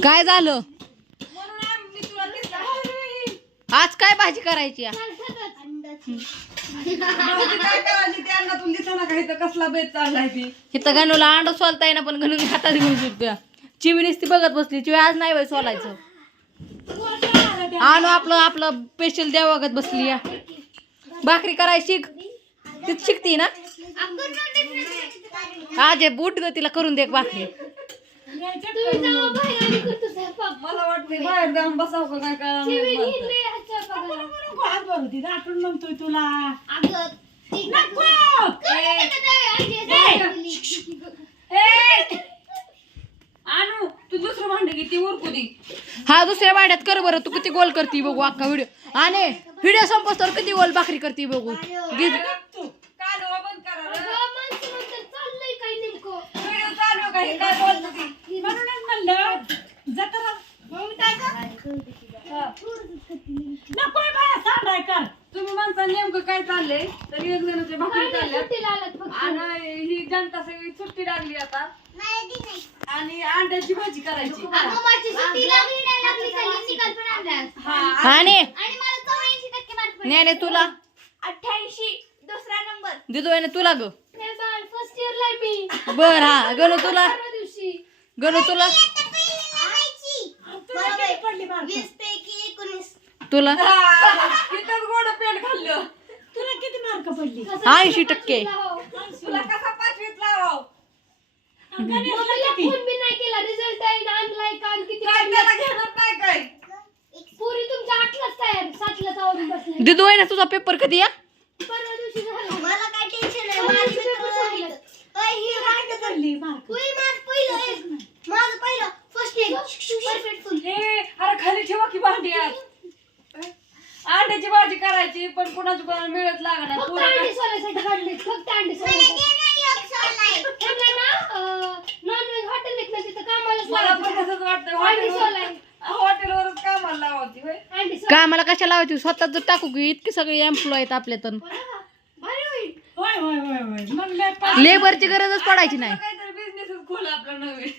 काय झालं आज काय भाजी करायची कसला बेत चाललाय ती इथं गणूला अंड सोलता ना पण गणू हातात घेऊन शिकतो चिवी नुसती बघत बसली चिवी आज नाही बाई सोलायचं आणू आपलं आपलं स्पेशल देवागत बसली या भाकरी करायची ती शिकती ना आज बूट ग तिला करून दे भाकरी मला वाटतं बाहेर जाऊन बसाव का काय कळलं म्हणतोय तुला आणू तू दुसरं भांडे किती उरकू दे हा दुसऱ्या भांड्यात कर बरं तू किती गोल करती बघू अख्खा व्हिडिओ आणि व्हिडिओ संपस्तोवर किती गोल भाकरी करती बघू काल बंद करा व्हिडिओ चालू काय काय बोलतो ती म्हणूनच म्हणलं जत्रा नको बाया सांगाय कर तुम्ही म्हणता नेमकं काय चाललंय तर एक जणांचे भाकरी चालल्या आणि ही जनता सगळी सुट्टी लागली आता आणि अंड्याची भाजी करायची आणि नाही तुला 88 दुसरा नंबर दिदू आहे ना तुला ग फर्स्ट इयरला मी बर हा गणू तुला गणू तुला 20 पैकी 19 तुला किती गोड पेट खाल्लं तुला किती मार्क पडली 80% तुला कसा पाचवीत लावाव फोन बी नाही केला रिझल्ट आहे आणलाय काल किती काय त्याला घेणार नाही काय पुरी तुमच्या 8लाच तयार 7लाच आवरून बसले दिदू आहे ना तुझा पेपर कधी या परवा दिवशी झाला मला काय टेन्शन नाही माझी पेपर सांगितलं ही मार्क धरली मार्क होय माझं पहिलं फर्स्ट इयर परफेक्ट फुल हे अरे खाली ठेवा की भांडी आज अंड्याची भाजी करायची पण कुणाची कोणाला मिळत लागणार फक्त अंडी सोलायसाठी काढले फक्त अंडी सोलायसाठी त्यांना ना नॉनव्हेज हॉटेल लिखलं तिथं कामाला मला पण तसंच वाटतं अंडी सोलाय हॉटेलवरच कामाला लावायची होय अंडी काय मला कशा लावायची स्वतःच जर टाकू की इतके सगळे एम्प्लॉय आहेत आपल्यातून भारी होईल होय होय होय होय मग लेबरची गरजच पडायची नाही काहीतरी बिझनेसच खोल आपला नवीन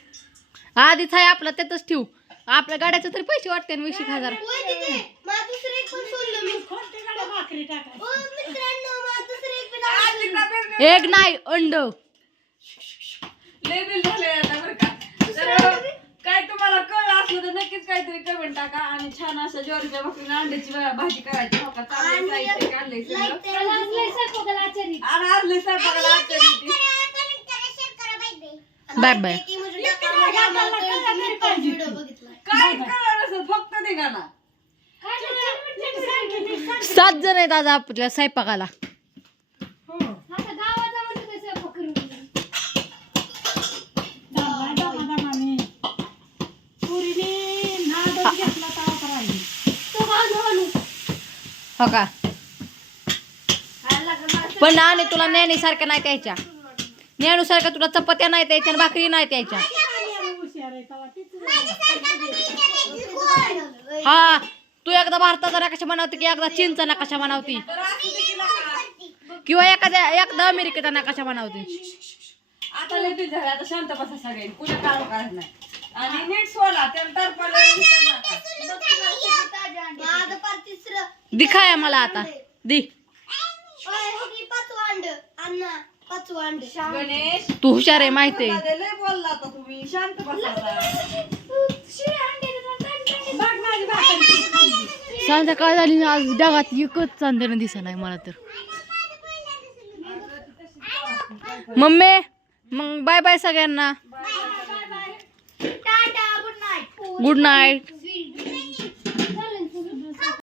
आधीच आहे आपला त्यातच ठेवू आपल्या गाड्याचे तरी पैसे वाटते 20,000 होय तिथे मला दुसरं एक पण सोडलं मी भाकरी टाकायची ओ मित्रांनो मला दुसरं एक पण आवडलं. एक नाही अंड लेबल झाले आता बरं का तर काय तुम्हाला कळलं असलं तर नक्कीच काहीतरी कमेंट टाका आणि छान अशा ज्वारीच्या भाकरीने अंड्याची भाजी करायची हो का चांगलं साहित्य काढलंय सगळं मला आज लय स्वयंपाकाला आचारी. आणि आजले स्वयंपाकाला आचारी बाय बाय काय कळलं नसेल फक्त निघाला काय नाही, 7 जण आहेत आज आपल्या स्वयंपाकाला आता गावाचा म्हणतो ते स्वयंपाक करून दिला. तो हळू. हो का पण आणि तुला नेण्यासारखं नाही द्यायच्या नेण्यासारखं तुला चपात्या नाही द्यायच्या आणि भाकरी नाही द्यायच्या हा तू एकदा भारताचा नकाशा बनवते की एकदा चीनचा नकाशा बनवती किंवा एकदा अमेरिकेचा नकाशा बनवते आता लेबल झाले आता शांत बसा सगळे कुठे काढू काढत नाही आणि नीट सोला त्याला टरपाला माझं पार तिसरं दिखाया मला आता दि ओय, हो की पाचवं अंड अण्णा पाचवं अंड गणेश तू हुशार आहे माहिती आहे लय बोलला आता तुम्ही शांत बसा बघ माझी भाकरी संध्याकाळ झाली ना आज डागात एकच चांदणं दिसत नाही मला तर मम्मी मग बाय बाय सगळ्यांना tata good night good night